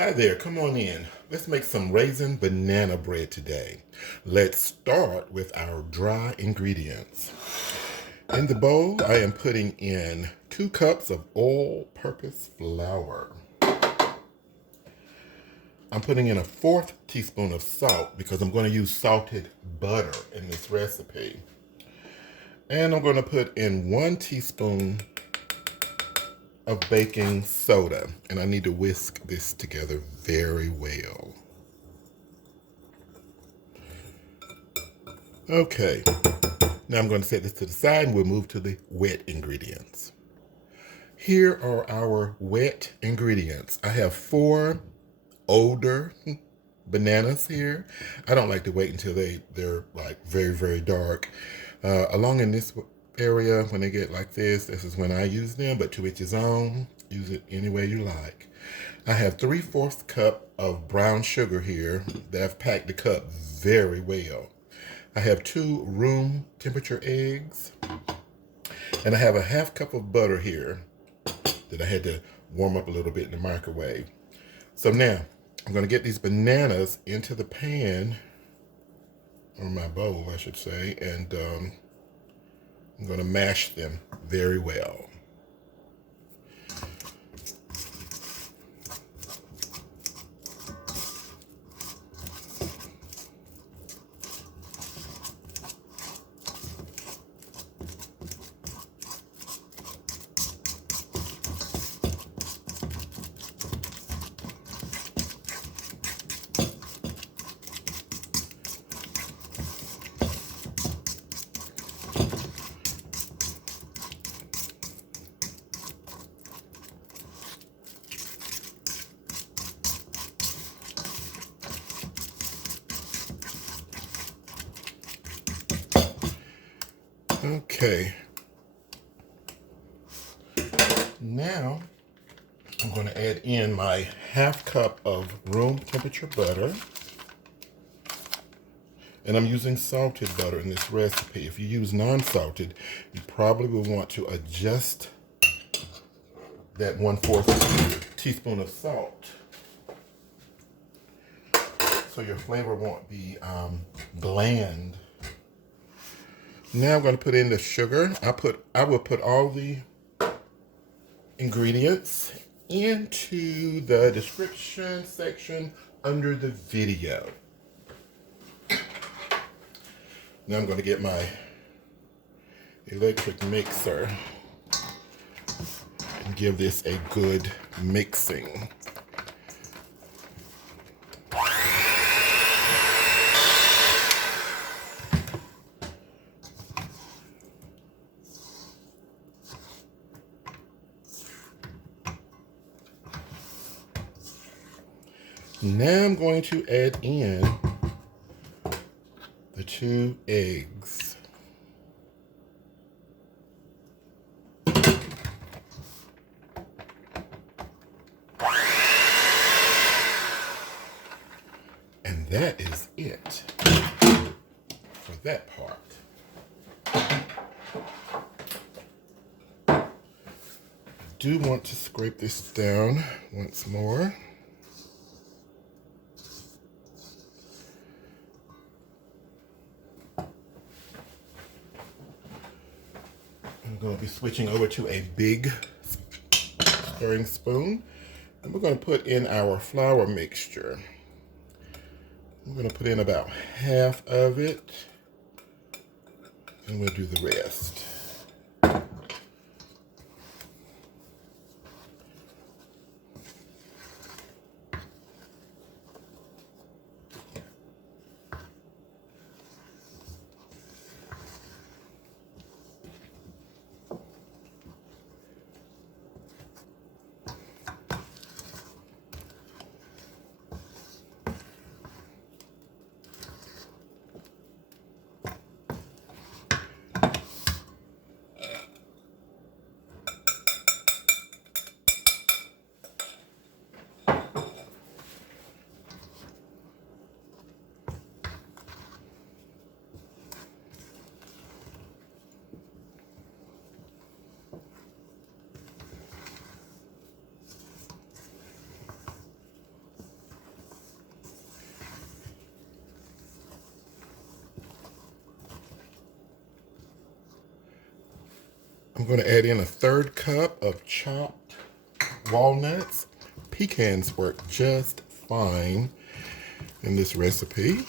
Hi there, come on in. Let's make some raisin banana bread today. Let's start with our dry ingredients. In the bowl, I am putting in 2 cups of all-purpose flour. I'm putting in a 1/4 teaspoon of salt because I'm going to use salted butter in this recipe. And I'm going to put in 1 teaspoon of baking soda, and I need to whisk this together very well. Okay, now I'm going to set this to the side and we'll move to the wet ingredients. Here are our wet ingredients. I have 4 older bananas here. I don't like to wait until they're like very, very dark. Along in this area, when they get like this is when I use them, but to each his own. Use it any way you like. I have 3/4 cup of brown sugar here that I've packed the cup very well. I have 2 room temperature eggs, and I have a 1/2 cup of butter here that I had to warm up a little bit in the microwave. So now I'm going to get these bananas into the pan, or my bowl I should say, and I'm going to mash them very well. Okay, now I'm going to add in my 1/2 cup of room temperature butter. And I'm using salted butter in this recipe. If you use non-salted, you probably will want to adjust that 1/4 teaspoon of salt so your flavor won't be bland. Now I'm going to put in the sugar. I will put all the ingredients into the description section under the video. Now I'm going to get my electric mixer and give this a good mixing. Now I'm going to add in the 2 eggs. And that is it for that part. I do want to scrape this down once more. I'm going to be switching over to a big stirring spoon, and we're going to put in our flour mixture. I'm going to put in about 1/2 of it, and we'll do the rest. I'm going to add in a 1/3 cup of chopped walnuts. Pecans work just fine in this recipe.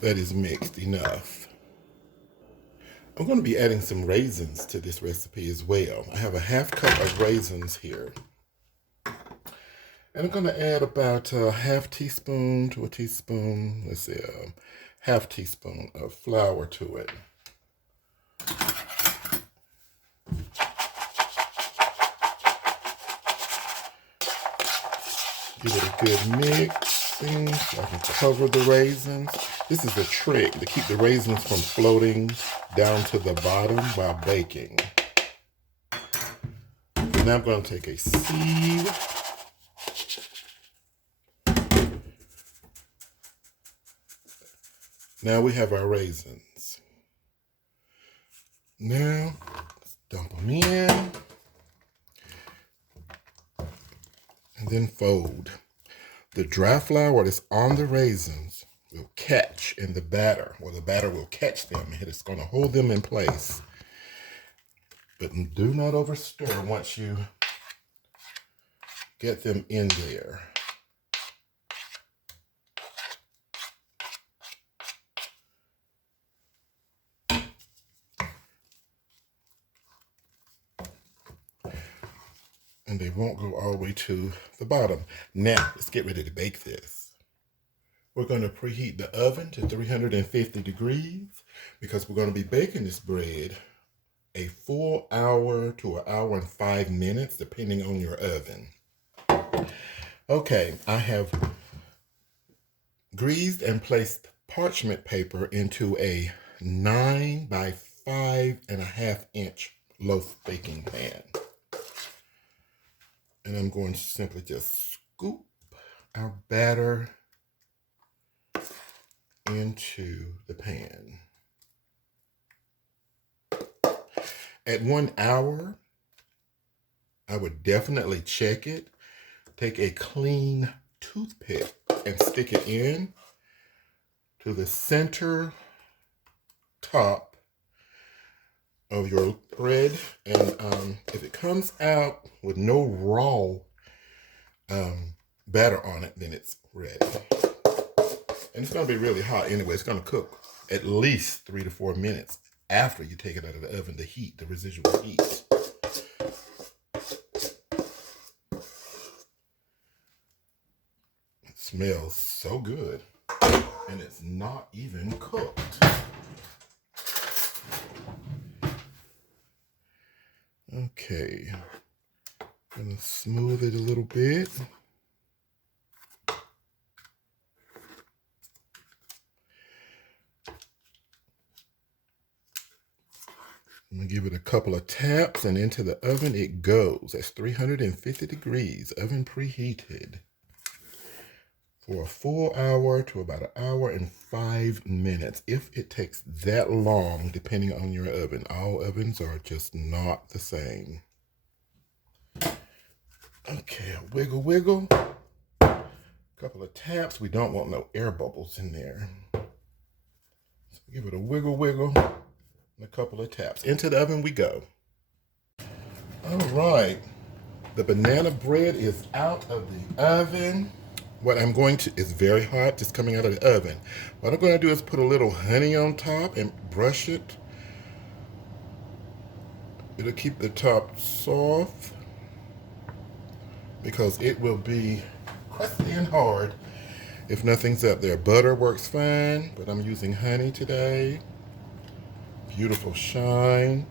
That is mixed enough. I'm going to be adding some raisins to this recipe as well. I have a 1/2 cup of raisins here. And I'm going to add about a 1/2 teaspoon to a teaspoon, let's see, 1/2 teaspoon of flour to it. Give it a good mixing so I can cover the raisins. This is a trick to keep the raisins from floating down to the bottom while baking. So now I'm going to take a sieve. Now we have our raisins. Now, let's dump them in. And then fold. The dry flour that's on the raisins will catch in the batter, or the batter will catch them, and it's going to hold them in place. But do not overstir once you get them in there. And they won't go all the way to the bottom. Now, let's get ready to bake this. We're going to preheat the oven to 350 degrees because we're going to be baking this bread a full hour to an hour and 5 minutes, depending on your oven. Okay, I have greased and placed parchment paper into a 9 by 5.5 inch loaf baking pan. And I'm going to simply just scoop our batter into the pan. At 1 hour, I would definitely check it. Take a clean toothpick and stick it in to the center top of your bread, and if it comes out with no raw batter on it, then it's ready. And it's going to be really hot anyway. It's going to cook at least 3 to 4 minutes after you take it out of the oven, the residual heat. It smells so good, and it's not even cooked. Okay, I'm gonna smooth it a little bit. I'm gonna give it a couple of taps, and into the oven it goes. That's 350 degrees, oven preheated, for a full hour to about 1 hour and 5 minutes. If it takes that long, depending on your oven. All ovens are just not the same. Okay, wiggle, wiggle. Couple of taps. We don't want no air bubbles in there. So give it a wiggle, wiggle, and a couple of taps. Into the oven we go. All right, the banana bread is out of the oven. What I'm going to, it's very hot, just coming out of the oven. What I'm going to do is put a little honey on top and brush it. It'll keep the top soft because it will be crusty and hard if nothing's up there. Butter works fine, but I'm using honey today. Beautiful shine.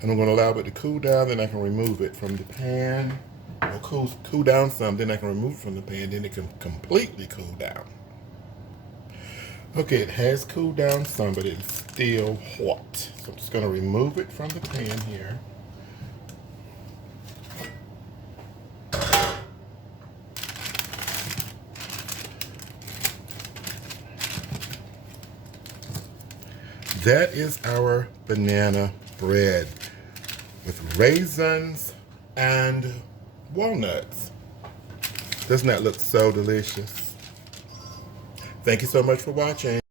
And I'm going to allow it to cool down, then I can remove it from the pan. Or cool down some, then I can remove it from the pan, then it can completely cool down. Okay, it has cooled down some, but it's still hot. So I'm just going to remove it from the pan here. That is our banana bread with raisins and walnuts. Doesn't that look so delicious? Thank you so much for watching.